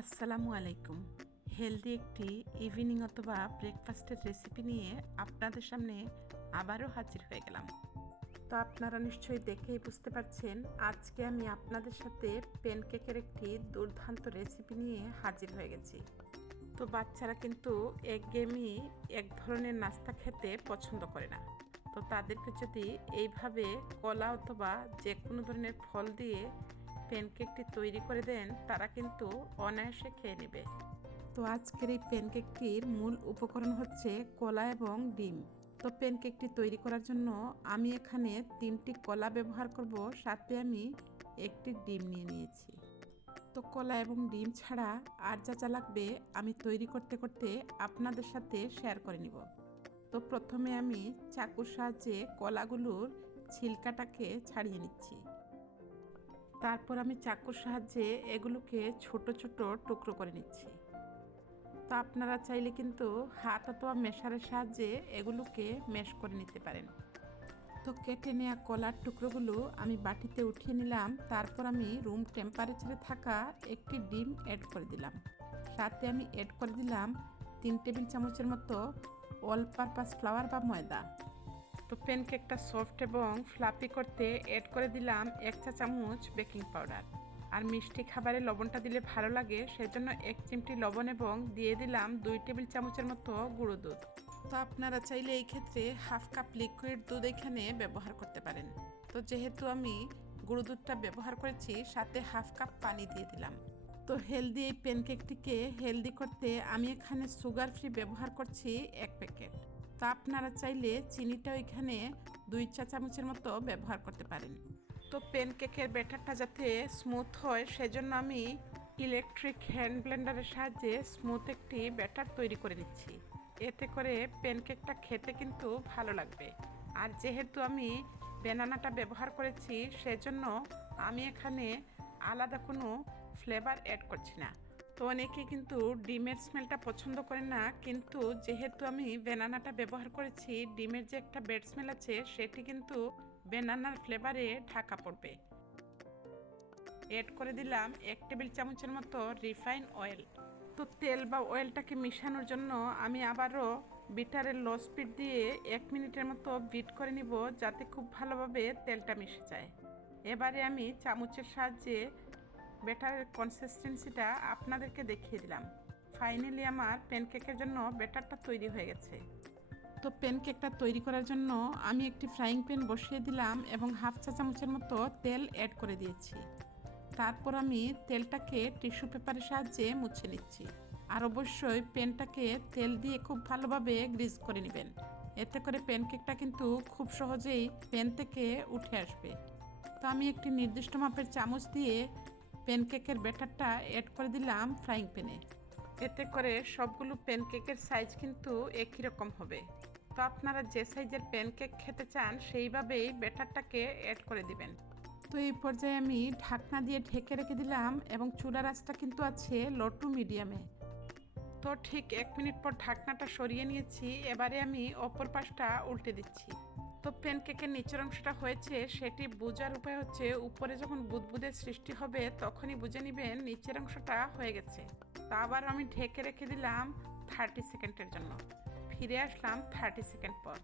আসসালামু আলাইকুম। হেলদি একটি ইভিনিং অথবা ব্রেকফাস্টের রেসিপি নিয়ে আপনাদের সামনে আবারও হাজির হয়ে গেলাম। তো আপনারা নিশ্চয়ই দেখেই বুঝতে পারছেন, আজকে আমি আপনাদের সাথে প্যানকেকের একটি দুর্দান্ত রেসিপি নিয়ে হাজির হয়ে গেছি। তো বাচ্চারা কিন্তু একঘেয়েমি এক ধরনের নাস্তা খেতে পছন্দ করে না। তো তাদেরকে যদি এইভাবে কলা অথবা যে কোনো ধরনের ফল দিয়ে প্যানকেকটি তৈরি করে দেন, তারা কিন্তু অনায়াসে খেয়ে নেবে। তো আজকের এই প্যানকেকটির মূল উপকরণ হচ্ছে কলা এবং ডিম। তো প্যানকেকটি তৈরি করার জন্য আমি এখানে তিনটি কলা ব্যবহার করব, সাথে আমি একটি ডিম নিয়ে নিয়েছি। তো কলা এবং ডিম ছাড়া আর যা যা লাগবে আমি তৈরি করতে করতে আপনাদের সাথে শেয়ার করে নিব। তো প্রথমে আমি চাকুর সাহায্যে কলাগুলোর ছিলকাটাকে ছাড়িয়ে নিচ্ছি। তারপর আমি চাকুর সাহায্যে এগুলোকে ছোট ছোট টুকরো করে নিচ্ছি। তো আপনারা চাইলে কিন্তু হাত অথবা মেশারের সাহায্যে এগুলোকে মেশ করে নিতে পারেন। তো কেটে নেওয়া কলার টুকরোগুলো আমি বাটিতে উঠিয়ে নিলাম। তারপর আমি রুম টেম্পারেচারে থাকা একটি ডিম অ্যাড করে দিলাম। সাথে আমি অ্যাড করে দিলাম তিন টেবিল চামচের মতো অল পারপাস ফ্লাওয়ার বা ময়দা। তো প্যানকেকটা সফট এবং ফ্লাপি করতে অ্যাড করে দিলাম এক চা চামচ বেকিং পাউডার আর মিষ্টি খাবারে লবণটা দিলে ভালো লাগে, সেজন্য এক চিমটি লবণ এবং দিয়ে দিলাম দুই টেবিল চামচের মতো গুঁড়ো দুধ। তো আপনারা চাইলে এই ক্ষেত্রে হাফ কাপ লিকুইড দুধ এখানে ব্যবহার করতে পারেন। তো যেহেতু আমি গুঁড়ো দুধটা ব্যবহার করেছি, সাথে হাফ কাপ পানি দিয়ে দিলাম। তো হেলদি এই প্যানকেকটিকে হেলদি করতে আমি এখানে সুগার ফ্রি ব্যবহার করছি এক প্যাকেট তো আপনারা চাইলে চিনিটাও এখানে দুই চা চামচের মতো ব্যবহার করতে পারেন। তো প্যানকেকের ব্যাটারটা যাতে স্মুথ হয়, সেজন্য আমি ইলেকট্রিক হ্যান্ড ব্লেন্ডারের সাহায্যে স্মুথ একটি ব্যাটার তৈরি করে নিচ্ছি। এতে করে প্যানকেকটা খেতে কিন্তু ভালো লাগবে। আর যেহেতু আমি বেনানাটা ব্যবহার করেছি, সেজন্য আমি এখানে আলাদা কোনো ফ্লেভার অ্যাড করছি না। তো অনেকে কিন্তু ডিমের স্মেলটা পছন্দ করে না। কিন্তু যেহেতু আমি বেনানাটা ব্যবহার করেছি, ডিমের যে একটা বেড স্মেল আছে, সেটি কিন্তু বেনানার ফ্লেভারে ঢাকা পড়বে। এড করে দিলাম এক টেবিল চামচের মতো রিফাইন অয়েল তো তেল বা অয়েলটাকে মিশানোর জন্য আমি আবারও বিটারের লো স্পিড দিয়ে এক মিনিটের মতো বিট করে নিব, যাতে খুব ভালোভাবে তেলটা মিশে যায়। এবারে আমি চামচের সাহায্যে বেটারের কনসিস্টেন্সিটা আপনাদেরকে দেখিয়ে দিলাম। ফাইনালি আমার প্যানকেকের জন্য বেটারটা তৈরি হয়ে গেছে। তো প্যানকেকটা তৈরি করার জন্য আমি একটি ফ্রাইং প্যান বসিয়ে দিলাম এবং হাফ চা চামচের মতো তেল অ্যাড করে দিয়েছি। তারপর আমি তেলটাকে টিস্যু পেপারের সাহায্যে মুছে নিচ্ছি। আর অবশ্যই প্যানটাকে তেল দিয়ে খুব ভালোভাবে গ্রিজ করে নেবেন। এতে করে প্যানকেকটা কিন্তু খুব সহজেই প্যান থেকে উঠে আসবে। তো আমি একটি নির্দিষ্ট মাপের চামচ দিয়ে প্যানকেকের ব্যাটারটা অ্যাড করে দিলাম ফ্রাইং প্যানে এতে করে সবগুলো প্যানকেকের সাইজ কিন্তু একই রকম হবে। তো আপনারা যে সাইজের প্যানকেক খেতে চান সেইভাবেই ব্যাটারটাকে অ্যাড করে দিবেন। তো এই পর্যায়ে আমি ঢাকনা দিয়ে ঢেকে রেখে দিলাম এবং চুলার আঁচটা কিন্তু আছে লো টু মিডিয়ামে তো ঠিক এক মিনিট পর ঢাকনাটা সরিয়ে নিয়েছি এবারে আমি অপর পাশটা উল্টে দিচ্ছি। তো প্যানকেকের নিচের অংশটা হয়েছে, সেটি বোঝার উপায় হচ্ছে উপরে যখন বুদবুদের সৃষ্টি হবে, তখনই বুঝে নেবেন নিচের অংশটা হয়ে গেছে। তো আবার আমি ঢেকে রেখে দিলাম থার্টি সেকেন্ডের জন্য। ফিরে আসলাম থার্টি সেকেন্ড পর।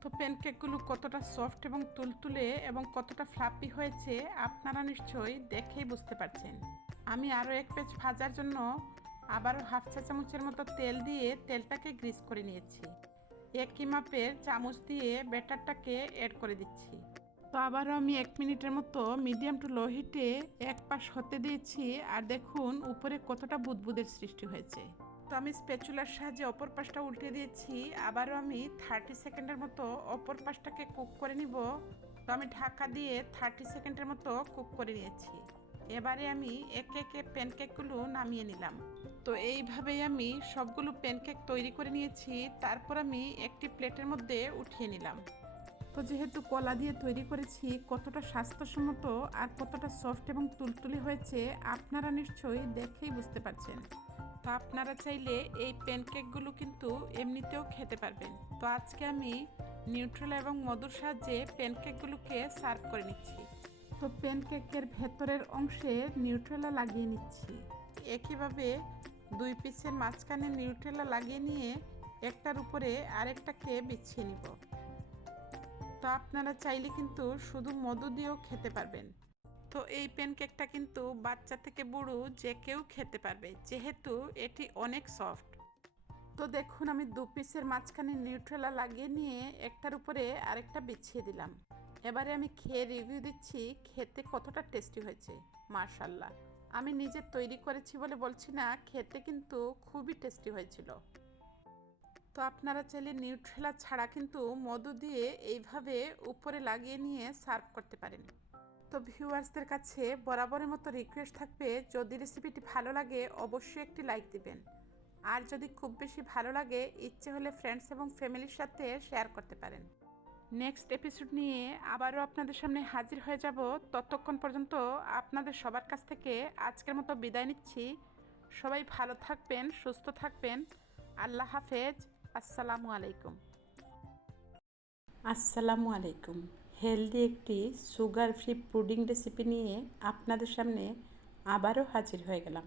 তো প্যানকেকগুলো কতটা সফট এবং তুলতুলে এবং কতটা ফ্লাপি হয়েছে, আপনারা নিশ্চয়ই দেখেই বুঝতে পারছেন। আমি আরও এক পেজ ভাজার জন্য আবারও হাফ চা চামচের মতো তেল দিয়ে তেলটাকে গ্রিস করে নিয়েছি। একই মাপের চামচ দিয়ে ব্যাটারটাকে অ্যাড করে দিচ্ছি। তো আবারও আমি এক মিনিটের মতো মিডিয়াম টু লো হিটে এক পাশ হতে দিয়েছি আর দেখুন উপরে কতটা বুদবুদের সৃষ্টি হয়েছে। তো আমি স্পেচুলার সাহায্যে অপর পাশটা উল্টে দিয়েছি, আবারও আমি থার্টি সেকেন্ডের মতো অপর পাশটাকে কুক করে নিব। তো আমি ঢাকা দিয়ে থার্টি সেকেন্ডের মতো কুক করে নিয়েছি। এবারে আমি একে একে প্যানকেকগুলো নামিয়ে নিলাম। তো এইভাবেই আমি সবগুলো প্যানকেক তৈরি করে নিয়েছি, তারপর আমি একটি প্লেটের মধ্যে উঠিয়ে নিলাম। তো যেহেতু কলা দিয়ে তৈরি করেছি, কতটা স্বাস্থ্যসম্মত আর কতটা সফট এবং তুলতুলি হয়েছে, আপনারা নিশ্চয়ই দেখেই বুঝতে পারছেন। তো আপনারা চাইলে এই প্যানকেকগুলো কিন্তু এমনিতেও খেতে পারবেন। তো আজকে আমি নিউট্রেলা এবং মধুর সাহায্যে প্যানকেকগুলোকে সার্ভ করে নিচ্ছি। তো প্যানকেকের ভেতরের অংশে নিউট্রেলা লাগিয়ে নিচ্ছি। একইভাবে দুই পিসের মাঝখানে নিউট্রেলা লাগিয়ে নিয়ে একটার উপরে আরেকটাকে বিছিয়ে নিব। তো আপনারা চাইলে কিন্তু শুধু মধু দিয়েও খেতে পারবেন। তো এই প্যানকেকটা কিন্তু বাচ্চা থেকে বুড়ো যে কেউ খেতে পারবে, যেহেতু এটি অনেক সফট তো দেখুন, আমি দু পিসের মাঝখানে নিউট্রেলা লাগিয়ে নিয়ে একটার উপরে আরেকটা বিছিয়ে দিলাম। এবারে আমি খেয়ে রিভিউ দিচ্ছি, খেতে কতটা টেস্টি হয়েছে। মার্শাল্লাহ আমি নিজে তৈরি করেছি বলে বলছি না, খেতে কিন্তু খুবই টেস্টি হয়েছিল। তো আপনারা চাইলে নিউট্রেলা ছাড়া কিন্তু মধু দিয়ে এইভাবে উপরে লাগিয়ে নিয়ে সার্ভ করতে পারেন। তো ভিউয়ার্সদের কাছে বরাবরের মতো রিকোয়েস্ট থাকবে, যদি রেসিপিটি ভালো লাগে, অবশ্যই একটি লাইক দিবেন। আর যদি খুব বেশি ভালো লাগে, ইচ্ছে হলে ফ্রেন্ডস এবং ফ্যামিলির সাথে শেয়ার করতে পারেন। নেক্সট এপিসোড নিয়ে আবারও আপনাদের সামনে হাজির হয়ে যাব। ততক্ষণ পর্যন্ত আপনাদের সবার কাছ থেকে আজকের মতো বিদায় নিচ্ছি। সবাই ভালো থাকবেন, সুস্থ থাকবেন। আল্লাহ হাফেজ। আসসালামু আলাইকুম। আসসালামু আলাইকুম। হেলদি একটি সুগার ফ্রি পুডিং রেসিপি নিয়ে আপনাদের সামনে আবারও হাজির হয়ে গেলাম।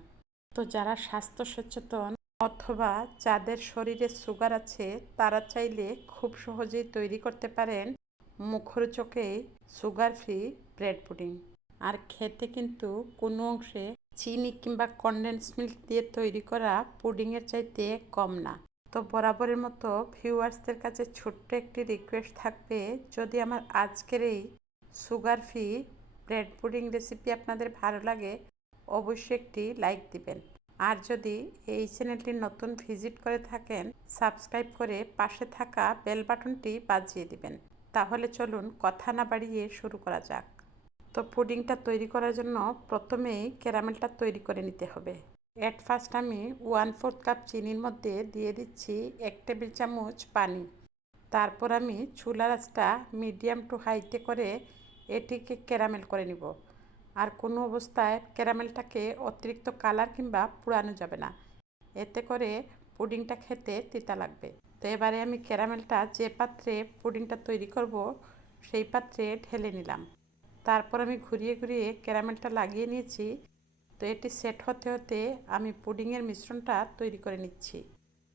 তো যারা স্বাস্থ্য সচেতন অথবা যাদের শরীরে সুগার আছে, তারা চাইলে খুব সহজেই তৈরি করতে পারেন মুখরোচকে সুগার ফ্রি ব্রেড পুডিং। আর খেতে কিন্তু কোনো অংশে চিনি কিংবা কনডেন্স মিল্ক দিয়ে তৈরি করা পুডিংয়ের চাইতে কম না। তো বরাবরের মতো ভিউয়ার্সদের কাছে ছোট্ট একটি রিকোয়েস্ট থাকবে, যদি আমার আজকের এই sugar free bread pudding recipe আপনাদের ভালো লাগে, অবশ্যই একটি লাইক দিবেন। আর যদি এই চ্যানেলটি নতুন ভিজিট করে থাকেন, সাবস্ক্রাইব করে পাশে থাকা বেল বাটনটি বাজিয়ে দিবেন। তাহলে চলুন কথা না বাড়িয়ে শুরু করা যাক। তো পুডিংটা তৈরি করার জন্য প্রথমেই ক্যারামেলটা তৈরি করে নিতে হবে। অ্যাট ফার্স্ট আমি ওয়ান ফোর্থ কাপ চিনির মধ্যে দিয়ে দিচ্ছি এক টেবিল চামচ পানি। তারপর আমি চুলা রাসটা মিডিয়াম টু হাইতে করে এটিকে ক্যারামেল করে নিব। আর কোনো অবস্থায় ক্যারামেলটাকে অতিরিক্ত কালার কিংবা পুরানো যাবে না। এতে করে পুডিংটা খেতে তিতা লাগবে। তো এবারে আমি ক্যারামেলটা যে পাত্রে পুডিংটা তৈরি করব, সেই পাত্রে ঢেলে নিলাম। তারপর আমি ঘুরিয়ে ঘুরিয়ে ক্যারামেলটা লাগিয়ে নিয়েছি। তো এটি সেট হতে হতে আমি পুডিংয়ের মিশ্রণটা তৈরি করে নিচ্ছি।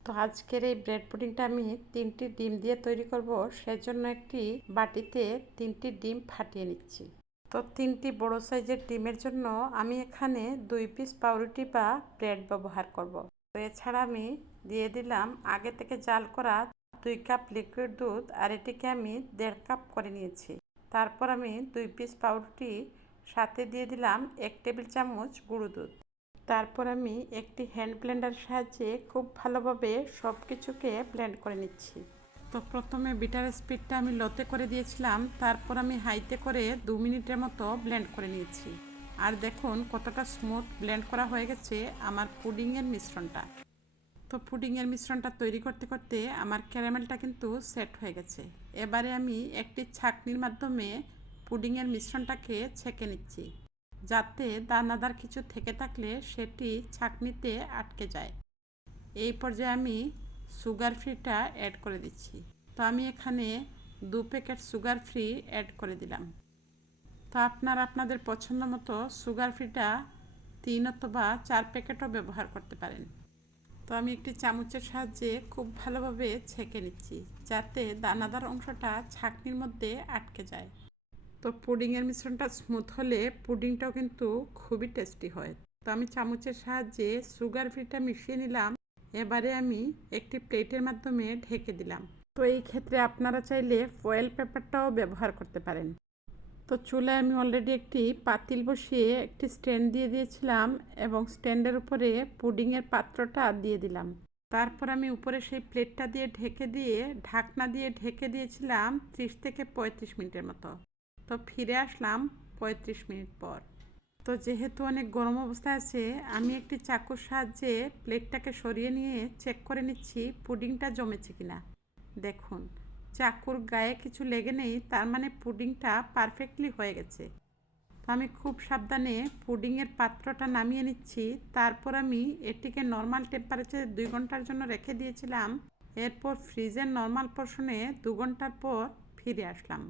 তো আজকের এই ব্রেড পুডিংটা আমি তিনটি ডিম দিয়ে তৈরি করব, সেজন্য একটি বাটিতে তিনটি ডিম ফাটিয়ে নিচ্ছি। তো তিনটি বড় সাইজের ডিমের জন্য আমি এখানে দুই পিস পাউরুটি বা ব্রেড ব্যবহার করব। তো এছাড়া আমি দিয়ে দিলাম আগে থেকে জাল করা দুই কাপ লিকুইড দুধ আর এটিকে আমি দেড় কাপ করে নিয়েছি। তারপর আমি দুই পিস পাউরুটি সাথে দিয়ে দিলাম এক টেবিল চামচ গুঁড়ো দুধ। তারপর আমি একটি হ্যান্ড ব্লেন্ডার সাহায্যে খুব ভালোভাবে সব কিছুকে ব্লেন্ড করে নিচ্ছি। তো প্রথমে বিটার স্পিডটা আমি লোতে করে দিয়েছিলাম, তারপর আমি হাইতে করে দু মিনিটের মতো ব্লেন্ড করে নিয়েছি। আর দেখুন কতটা স্মুথ ব্লেন্ড করা হয়ে গেছে আমার পুডিংয়ের মিশ্রণটা। তো পুডিংয়ের মিশ্রণটা তৈরি করতে করতে আমার ক্যারামেলটা কিন্তু সেট হয়ে গেছে। এবারে আমি একটি ছাকনির মাধ্যমে পুডিংয়ের মিশ্রণটাকে ছেঁকে নিচ্ছি, যাতে দানাদার কিছু থেকে থাকলে সেটি ছাকনিতে আটকে যায়। এই পর্যায়ে আমি সুগার ফ্রিটা অ্যাড করে দিচ্ছি। তো আমি এখানে দু প্যাকেট সুগার ফ্রি অ্যাড করে দিলাম। তো আপনারা, আপনাদের পছন্দ মতো সুগার ফ্রিটা তিন অথবা চার প্যাকেটও ব্যবহার করতে পারেন। তো আমি একটি চামচের সাহায্যে খুব ভালোভাবে ছেঁকে নিচ্ছি, যাতে দানাদার অংশটা ছাকনির মধ্যে আটকে যায়। তো পুডিংয়ের মিশ্রণটা স্মুথ হলে পুডিংটাও কিন্তু খুবই টেস্টি হয়। তো আমি চামচের সাহায্যে সুগার ফ্রিটা মিশিয়ে নিলাম। এবারে আমি একটি প্লেটের মাধ্যমে ঢেকে দিলাম। তো এই ক্ষেত্রে আপনারা চাইলে ফয়েল পেপারটাও ব্যবহার করতে পারেন। তো চুলায় আমি অলরেডি একটি পাতিল বসিয়ে একটি স্ট্যান্ড দিয়ে দিয়েছিলাম এবং স্ট্যান্ডের উপরে পুডিংয়ের পাত্রটা দিয়ে দিলাম। তারপর আমি উপরে সেই প্লেটটা দিয়ে ঢেকে দিয়ে ঢাকনা দিয়ে ঢেকে দিয়েছিলাম ত্রিশ থেকে পঁয়ত্রিশ মিনিটের মতো। তো ফিরে আসলাম পঁয়ত্রিশ মিনিট পর। তো যেহেতু অনেক গরম অবস্থায় আছে, আমি একটি চাকুর সাহায্যে প্লেটটাকে সরিয়ে নিয়ে চেক করে নিচ্ছি পুডিংটা জমেছে কিনা। দেখুন, চাকুর গায়ে কিছু লেগে নেই, তার মানে পুডিংটা পারফেক্টলি হয়ে গেছে। তো আমি খুব সাবধানে পুডিংয়ের পাত্রটা নামিয়ে নিচ্ছি। তারপর আমি এটিকে নর্মাল টেম্পারেচারে দুই ঘণ্টার জন্য রেখে দিয়েছিলাম। এরপর ফ্রিজের নর্মাল পোর্শনে দু ঘণ্টার পর ফিরে আসলাম।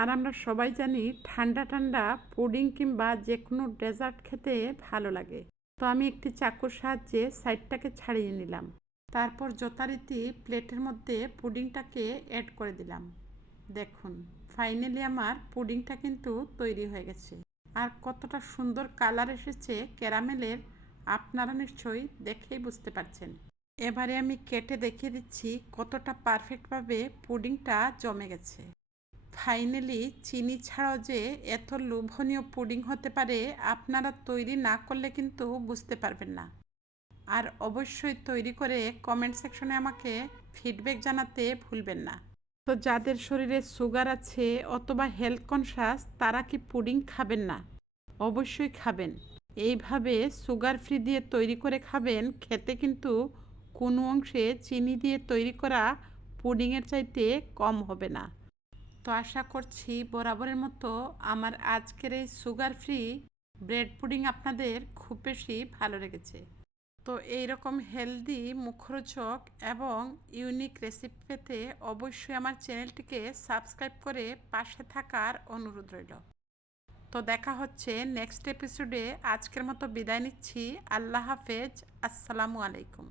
আর আমরা সবাই জানি ঠান্ডা ঠান্ডা পুডিং কিংবা যে কোনো ডেজার্ট খেতে ভালো লাগে। তো আমি একটি চাকুর সাহায্যে সাইডটাকে ছাড়িয়ে নিলাম। তারপর যথারীতি প্লেটের মধ্যে পুডিংটাকে অ্যাড করে দিলাম। দেখুন ফাইনালি আমার পুডিংটা কিন্তু তৈরি হয়ে গেছে। আর কতটা সুন্দর কালার এসেছে ক্যারামেলের, আপনারা নিশ্চয়ই দেখেই বুঝতে পারছেন। এবারে আমি কেটে দেখিয়ে দিচ্ছি কতটা পারফেক্টভাবে পুডিংটা জমে গেছে। ফাইনালি চিনি ছাড়াও যে এত লোভনীয় পুডিং হতে পারে, আপনারা তৈরি না করলে কিন্তু বুঝতে পারবেন না। আর অবশ্যই তৈরি করে কমেন্ট সেকশনে আমাকে ফিডব্যাক জানাতে ভুলবেন না। তো যাদের শরীরে সুগার আছে অথবা হেলথ কনসাস তারা কি পুডিং খাবেন না? অবশ্যই খাবেন। এইভাবে সুগার ফ্রি দিয়ে তৈরি করে খাবেন, খেতে কিন্তু কোনো অংশে চিনি দিয়ে তৈরি করা পুডিংয়ের চাইতে কম হবে না। তো আশা করছি বরাবরের মতো আমার আজকের এই সুগার ফ্রি ব্রেড পুডিং আপনাদের খুব বেশি ভালো লেগেছে। তো এই রকম হেলদি মুখরোচক এবং ইউনিক রেসিপি পেতে অবশ্যই আমার চ্যানেলটিকে সাবস্ক্রাইব করে পাশে থাকার অনুরোধ রইল। তো দেখা হচ্ছে নেক্সট এপিসোডে। আজকের মতো বিদায় নিচ্ছি। আল্লাহ হাফেজ। আসসালামু আলাইকুম।